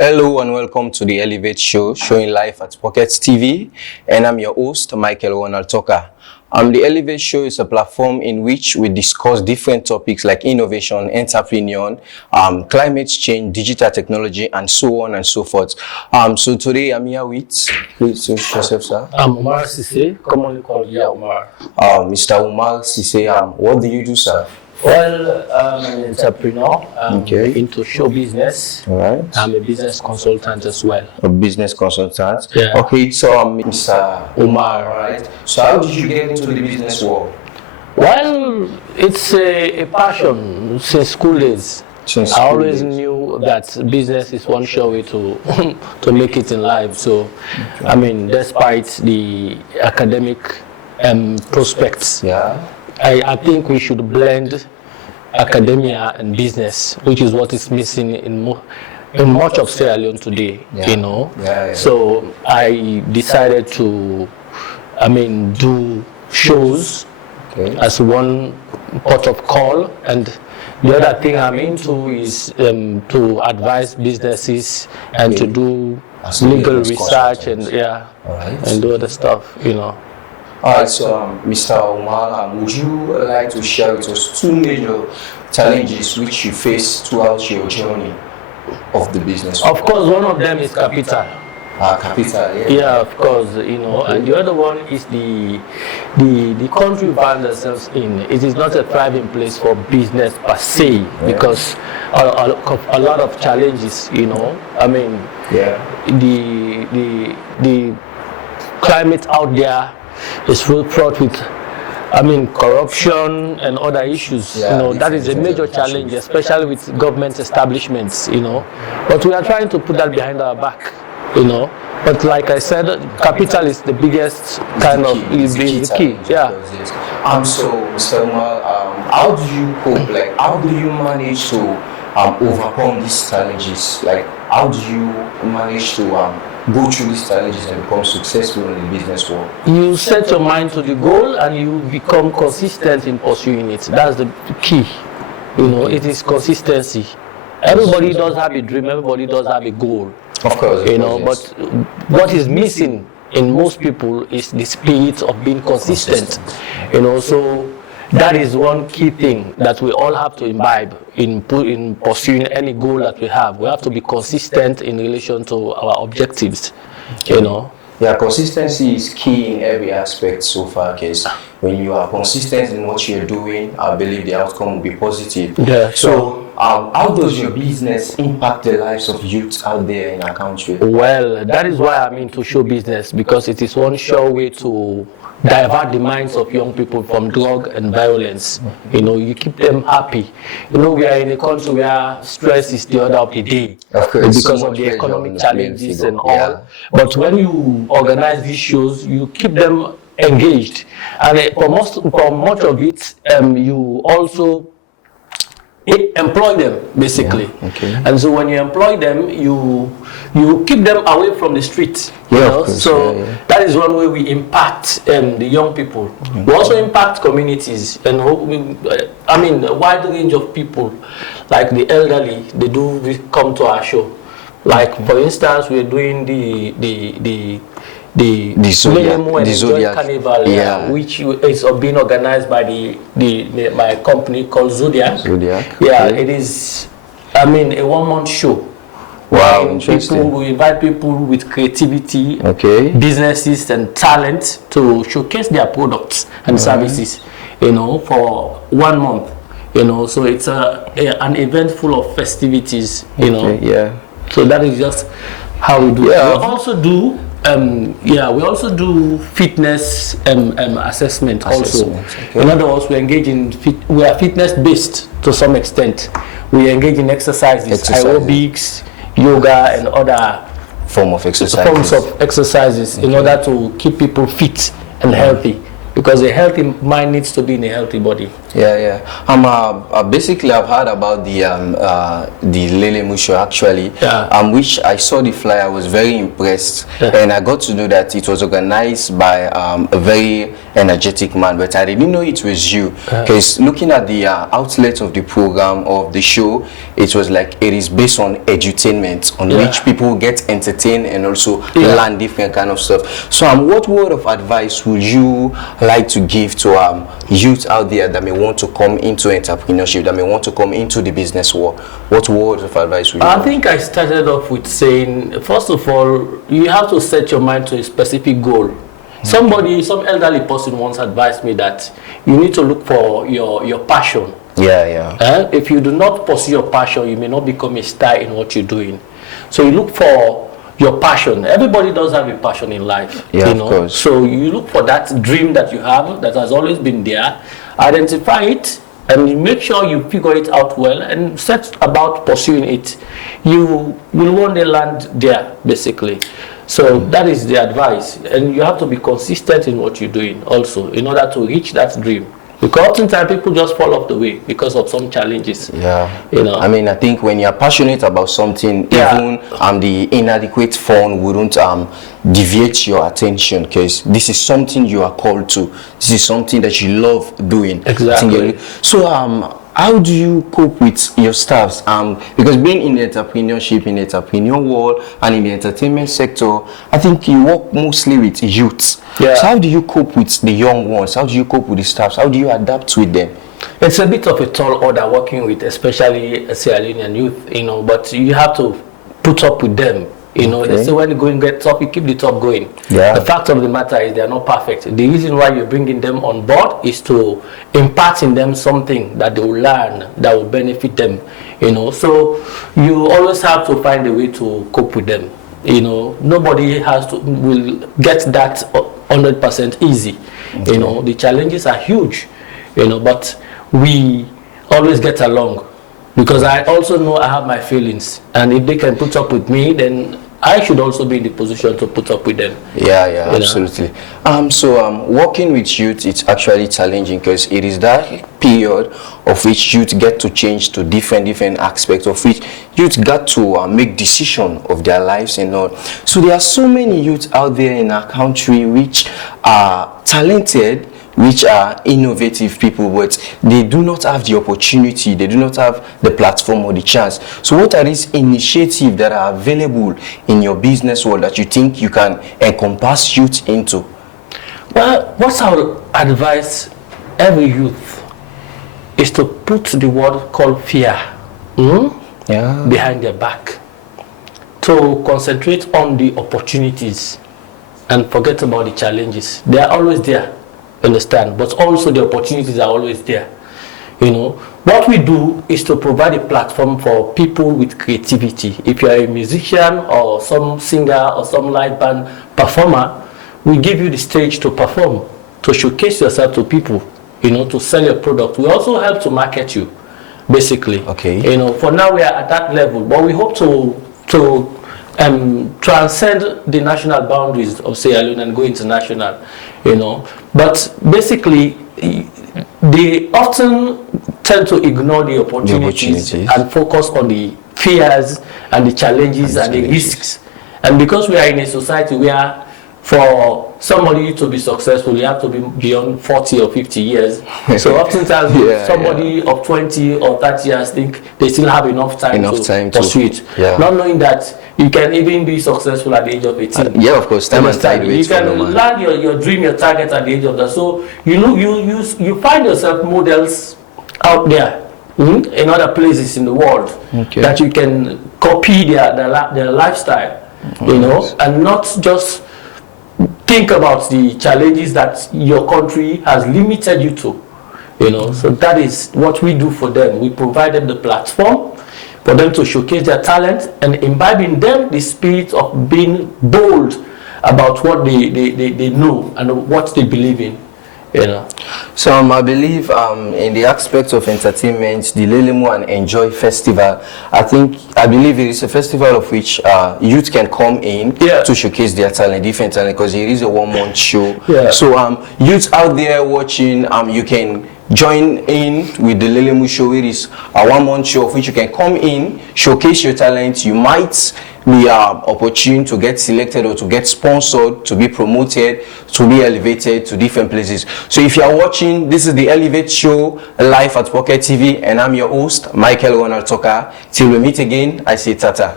Hello and welcome to the Elevate Show, showing live at Pockets TV, and I'm your host, Michael Ronald Toka. The Elevate Show is a platform in which we discuss different topics like innovation, entrepreneurship, climate change, digital technology, and so on and so forth. So today I'm here with, please introduce yourself, sir. I'm Umar Sise, commonly called Umar. Mr. Umar Sise, what do you do, sir? Well, I'm an entrepreneur. I'm into show business. All right. I'm a business consultant as well. A business consultant. Yeah. Okay, so Mr. Umar, right? So how did you get into the business world? Well, it's a passion since school days. I always knew that business is one sure way to to make it in life. So, I mean, despite the academic prospects, I think we should blend academia and business, which is what is missing in much of Sierra Leone today, you know. So I decided to, do shows as one port of call, and the other thing I'm into is to advise businesses and to do legal research and and do other stuff, you know. Alright, so Mr. Umar, would you like to share with us two major challenges which you face throughout your journey of the business? Of course, one of them is capital. Capital, Yeah, of course, you know, and the other one is the country we find ourselves in. It is not a thriving place for business per se, because a lot of challenges, you know. I mean, the climate out there is fraught with, corruption and other issues. You know, that is a major challenge, especially with government establishments, you know. But we are trying to put that behind our back, you know. But like I said, capital is the biggest is the key. So, Mr. Umar, how do you cope? Like, how do you manage to overcome these challenges? Like, how do you manage to go through these challenges and become successful in the business world? You set your mind to the goal and you become consistent in pursuing it. That's the key. You know, it is consistency. Everybody does have a dream, everybody does have a goal. Of course. You know, but what is missing in most people is the spirit of being consistent. You know, so that is one key thing that we all have to imbibe in pursuing any goal that we have. We have to be consistent in relation to our objectives, you know. Yeah, consistency is key in every aspect so far, because when you are consistent in what you're doing, I believe the outcome will be positive. Yeah. So, how does your business impact the lives of youth out there in our country? Well, that is why I'm into show business, because it is one sure way to divert the minds of young people from drug and violence. You know, you keep them happy. You know, we are in a country where stress is the order of the day, of course, because of the economic challenges and all. But when you organize these shows, you keep them engaged, and for much of it, you also employ them basically. And so when you employ them, you keep them away from the street. You know? So that is one way we impact the young people. We also impact communities, and a wide range of people, like the elderly. They do come to our show. Like, for instance, we're doing the Zodiac Carnival, which is being organized by my company called Zodiac. It is, a 1-month show. Wow, interesting. We invite people with creativity, businesses and talent to showcase their products and services, you know, for 1 month, you know. So it's an event full of festivities, you know. So that is just how we do it. We also do we also do fitness assessment also. In other words, we engage in we are fitness based to some extent. We engage in exercises, aerobics, yoga, and other forms of exercises in order to keep people fit and healthy. because a healthy mind needs to be in a healthy body. Yeah. Basically, I've heard about the Lele Musho actually, which I saw the flyer. I was very impressed, and I got to know that it was organized by a very energetic man. But I didn't know it was you, because looking at the outlet of the program of the show, it was like it is based on edutainment, on which people get entertained and also learn different kind of stuff. So, what word of advice would you like to give to youth out there that may want to come into entrepreneurship, that may want to come into the business world? What words of advice would you I think I started off with saying, first of all, you have to set your mind to a specific goal. Some elderly person once advised me that you need to look for your passion. If you do not pursue your passion, you may not become a star in what you're doing. So you look for your passion. Everybody does have a passion in life, of course. So you look for that dream that you have, that has always been there, identify it, and you make sure you figure it out well and set about pursuing it. You will one day land there, basically. So that is the advice, and you have to be consistent in what you're doing also in order to reach that dream. Because oftentimes people just fall off the way because of some challenges. I mean, I think when you're passionate about something, even the inadequate phone wouldn't deviate your attention, because this is something you are called to. This is something that you love doing. Exactly. So how do you cope with your staffs? Because being in entrepreneurship, in the entrepreneur world, and in the entertainment sector, I think you work mostly with youths. So how do you cope with the young ones? How do you cope with the staffs? How do you adapt with them? It's a bit of a tall order working with, especially Sierra Leonean youth, but you have to put up with them. They say when the going gets tough, you keep the top going. The fact of the matter is they are not perfect. The reason why you're bringing them on board is to impart in them something that they will learn that will benefit them. So you always have to find a way to cope with them. Nobody will get that 100% easy. The challenges are huge. But we always get along. Because I also know I have my feelings, and if they can put up with me, then I should also be in the position to put up with them. Absolutely. So working with youth, it's actually challenging, because it is that period of which youth get to change to different aspects of which youth got to make decision of their lives and all. So there are so many youth out there in our country which are talented, which are innovative people, but they do not have the opportunity, they do not have the platform or the chance. So what are these initiatives that are available in your business world that you think you can encompass youth into? Well, what's our advice? Every youth is to put the word called fear behind their back, to concentrate on the opportunities and forget about the challenges. They are always there. Understand, but also the opportunities are always there. What we do is to provide a platform for people with creativity. If you are a musician or some singer or some live band performer, we give you the stage to perform, to showcase yourself to people, to sell your product. We also help to market you, basically. For now we are at that level, but we hope to transcend the national boundaries of Sierra Leone and go international. But basically they often tend to ignore the opportunities and focus on the fears and the challenges and the risks. And because we are in a society where for somebody to be successful, you have to be beyond 40 or 50 years. So oftentimes somebody of 20 or 30 years think they still have enough time to pursue it. Not knowing that you can even be successful at the age of 18. Of course, time and tide waits for no man. You can land your dream, your target at the age of that. So you find yourself models out there in other places in the world that you can copy their lifestyle, and not just think about the challenges that your country has limited you to, So that is what we do for them. We provide them the platform for them to showcase their talent and imbibe in them the spirit of being bold about what they know and what they believe in. you know. So I believe in the aspect of entertainment, the Lelemu and Enjoy Festival, I believe it is a festival of which youth can come in to showcase their talent, different talent, because it is a 1-month show. Yeah. So youth out there watching, you can join in with the Lelemu show. It is a 1-month show of which you can come in, showcase your talent. You might be opportune to get selected or to get sponsored, to be promoted, to be elevated to different places. So if you are watching, this is the Elevate Show live at Pocket TV, and I'm your host, Ronald. Till we meet again, I say tata.